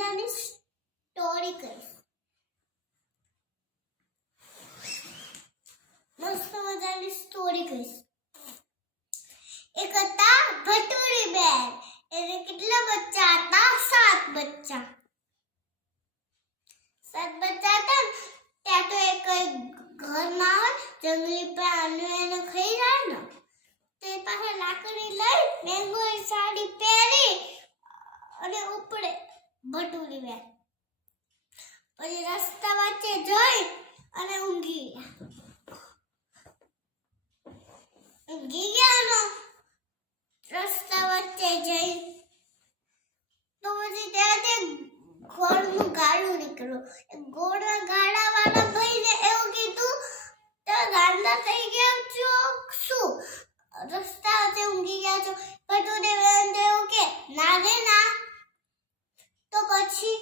મજાની સ્ટોરી કહીશ. મસ્ત મજાની સ્ટોરી કહીશ. એક હતા ભટુરી બેન. એને કેટલા બચ્ચા હતા? 7 બચ્ચા. 7 બચ્ચા હતા. ત્યાં તો એક ઘરમાં હોય જંગલી પ્રાણીઓ એને ખાઈ જાય ને, તે પાસે લાકડી લઈ મેંગોની સાડી પહેરી અને ઉપડે ભટુરી બેન. પછી રસ્તા વચ્ચે જોઈ અને ઊંઘી ગયા. રસ્તા વચ્ચે જઈ તો પછી ત્યાંથી ઘોડનું ગાડું નીકળ્યું. ઘોડના ગાડા વાળા ભાઈને એવું કીધું, તો ગાંડા થઈ ગયા છો શું? રસ્તા વચ્ચે ઊંઘી ગયા છો? ભટુરી બેન એવું કે ના રે ના. તો પછી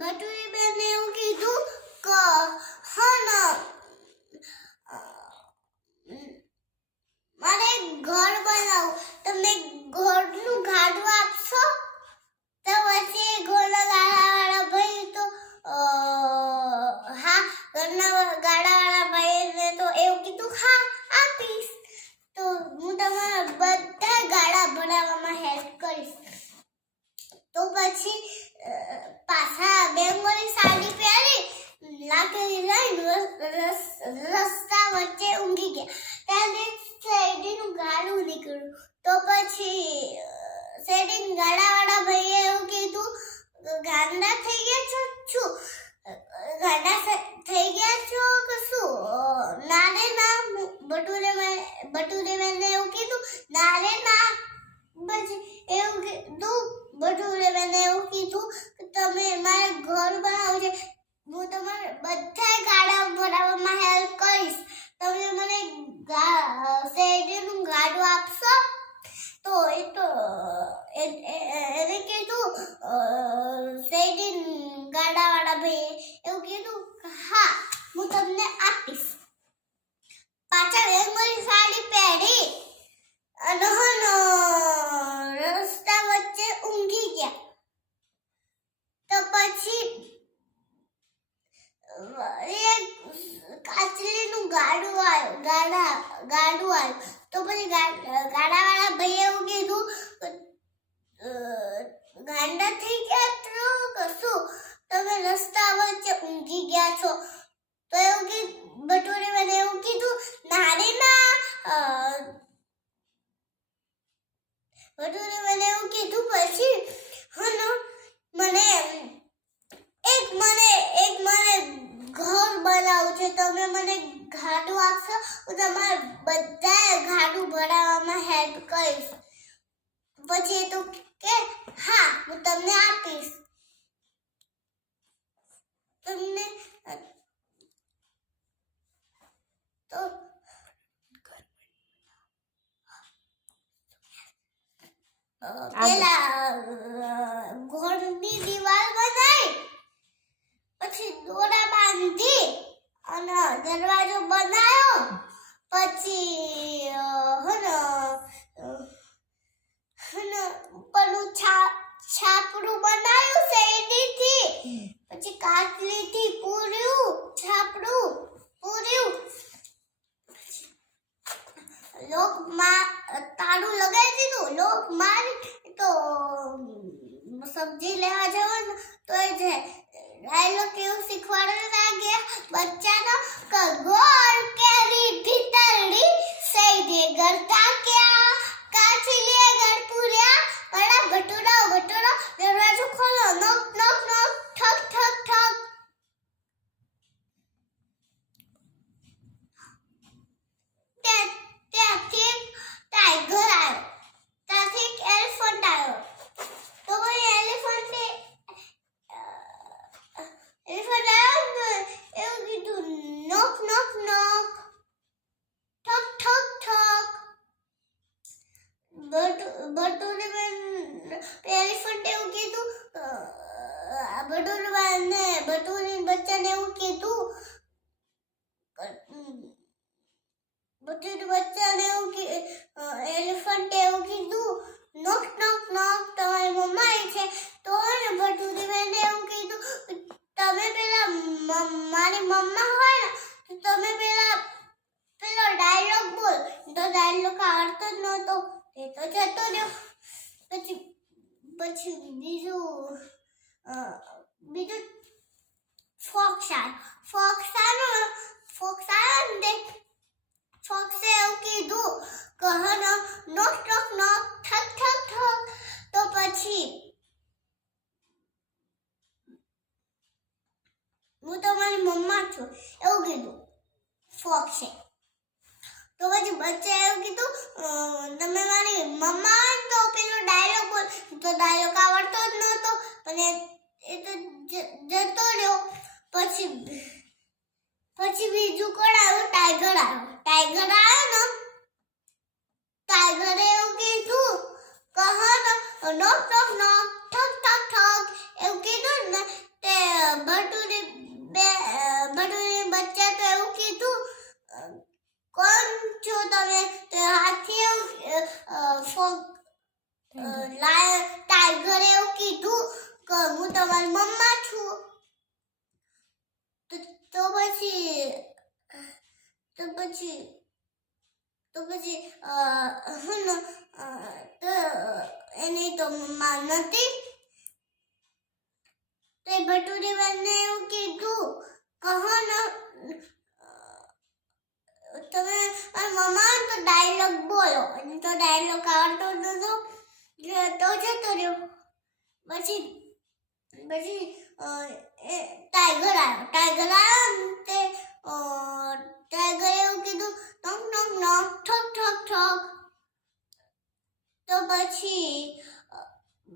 ભટુરી બેન એવું કીધું કે મારે ઘર બનાવું, તમે ઘરનું ગાડું આપશો? તો પછી ઘરના ગાડાવાળા ભાઈ તો હા, ઘરના ગાડાવાળા ભાઈને તો એવું કીધું હા આપીશ. તો હું તમારા બધા ગાડા બનાવવામાં હેલ્પ કરીશ. તો પછી પાછા બેંગોની સાડી પહેરી લાકડી લઈને રસ્તા વચ્ચે ઊંઘી ગયા. ત્યાંથી શેરડીનું ગાડું નીકળ્યું. તો પછી શેરડીના ગાડાવાળા ભાઈએ એવું કીધું, ગાંડા થઈ ગયા છો શું? ગાંડા થઈ ગયા છો કે શું? ના રે ના. ભટુરી બેને એવું કીધું ના રે ના. પછી એવું કીધું ભટુરી બેને એવું કીધું કે તમે મારે ઘર બનાવવું છે, હું તમારે બધા ગાડા બનાવવામાં હેલ્પ કરીશ. તમે મને શેરડીનું ગાડું આપશો? તો એને કીધું શેરડી ગાડાવાળા ભાઈએ એવું કીધું હા હું તમને આપીશ. પાછા બેંગોની સાડી પહેરી અને રસ્તા વચ્ચે ઊંઘી ગયા. તો પછી કાચલીનું ગાડું આવ્યું. તો પછી ગાડાવાળા ભાઈએ એવું કીધું ગાંડા થઈ ગયા છો કે શું? તમે રસ્તા વચ્ચે ઊંઘી ગયા છો? તો એવું કીધું ભટુરી બેને એવું કીધું ના રે ના. ભટુરી બેને એવું કીધું પછી મને ઘર બનાવવું છે, તમે મને ગાડું આપશો? હું તમારે બધા ગાડું બનાવવામાં હેલ્પ કરીશ. પછી તો કે હા હું તમને આપીશ. તમને તો પેલા ઘોડની દીવાલ બનાવી, પછી દોરા બાંધી અને દરવાજો બનાવ્યો. પછી ઉપરનું છાપરું બનાવ્યું શેરડીથી. પછી કાચલીથી છાપરું પૂર્યું. લોકમાં તાળું લગાવી દીધું. લોક મારી તો સબ્જી લેવા જવાનું તો એ છે ડાયલોગ કેવું શીખવાડવા લાગ્યા બચ્ચાનો કે ગોળ કેરી ભીતરડી સૈદે ગરતા ક્યાં કાચલીએ ગળપુરિયા બડા ભટુરા દરવાજો ખોલો. નોક નોક નોક ઠક ઠક ઠક. ત્યાંથી ટાઈગર આવ્યો. ત્યાંથી એક એલિફન્ટ આવ્યો. તો ભાઈ એલિફન્ટ આવ્યો ને એવું કીધું નોક નોક નોક ઠક ઠક ઠક. ભટુરી બેન એલિફન્ટ એવું કીધું ભટુરી બચ્ચાને એવું કીધું બટુડી બચ્ચાને એલિફન્ટ એવું કીધું નોક નોક નોક તમારી મમ્મા આવી છે તો ને બટુડી બેને એવું કીધું તમે પેલા મારી મમ્મા હોય ને તો તમે પેલો ડાયલોગ બોલ તો ડાયલોગ આવડતો જ નહોતો એ તો જતો રહ્યો પછી બીજું ફોક્સ આવ્યો ને ફોક્સે એવું કીધું કહો નોક નોક નોક ઠક ઠક ઠક તો પછી હું તમારી મમ્મા છું એવું કીધું ફોક્સે તો પછી બચ્ચે એવું કીધું તમે મારી મમ્મા તો પેલો ડાયલોગ બોલ તો ડાયલોગ આવડતો જ નહોતો પણ એ તો જતો રહ્યો પછી બીજું કોણ આવ્યું ટાઈગર આવ્યો ને ટાઈગરે એવું કીધું કહો નોક નોક નોક ઠક ઠક ઠક એવું કીધું ને તે બટુડી બચ્ચા તો એવું કીધું કોણ છો તમે તો હાથી ટાઈગરે એવું કીધું કે હું તમારી મમ્મા છું તો પછી એની તો મમ્મા નથી તો એ બટુડી બેનને એવું કીધું કહો ને તમે મમ્મા તો ડાયલોગ બોલો તો ડાયલોગ આવડતો નતો તો જતો રહ્યો પછી ટાઈગર આવ્યો ને તે ટાઈગરે એવું કીધું નોક નોક નોક ઠક ઠક ઠક તો પછી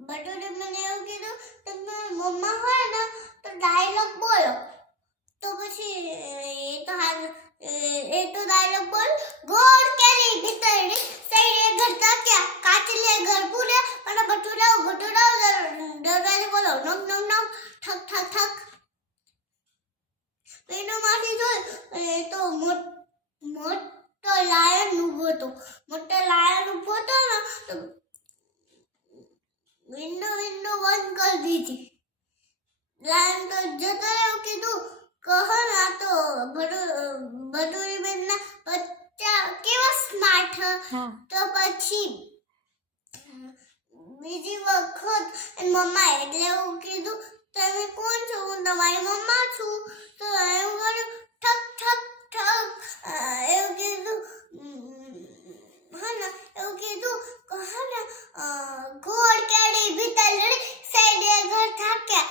બટુડી મને એવું કીધું તમે મમ્મા હોય ને તો ડાયલોગ બોલો તો પછી એ તો ડાયલોગ બોલ ગોળ કેરી ભીતરડી સૈડે ઘર તાક્યા કાચલે ઘર પૂરે અને બટુડાવ દરવાજે બોલો નોક નોક નોક ઠક ઠક ઠક પેનો માંથી જોઈ એ તો મોટો લાયન ઊભો હતો ને તો વિન્ડો બંધ કરી દીધી લાયન તો જતો એવું કીધું કહો ના તો બટુડી બેનના બચ્ચા કેવા સ્માર્ટ તો પછી બીજી વખત મમ્મા એટલે એવું કીધું તમે કોણ છો હું તમારી મમ્મા છું તો એવું કર્યું ઠક ઠક ઠક એવું કીધું એવું કીધું કહો ને ઘોડ કેડી ભીતરડી સૈડે ઘર થાક્યા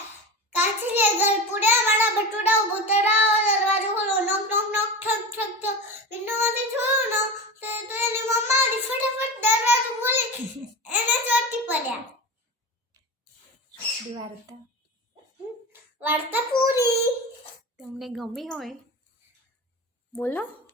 કાચલે ઘર પૂર્યા મારા બટુડા દરવાજો ખોલો નોક નોક નોક ઠક ઠક ઠક વિન્ડોમાંથી જોયું ને તો એની મમ્મા ફટાફટ દરવાજો ખોલી એને ચોટી પડ્યા વાર્તા પૂરી તમને ગમી હોય બોલો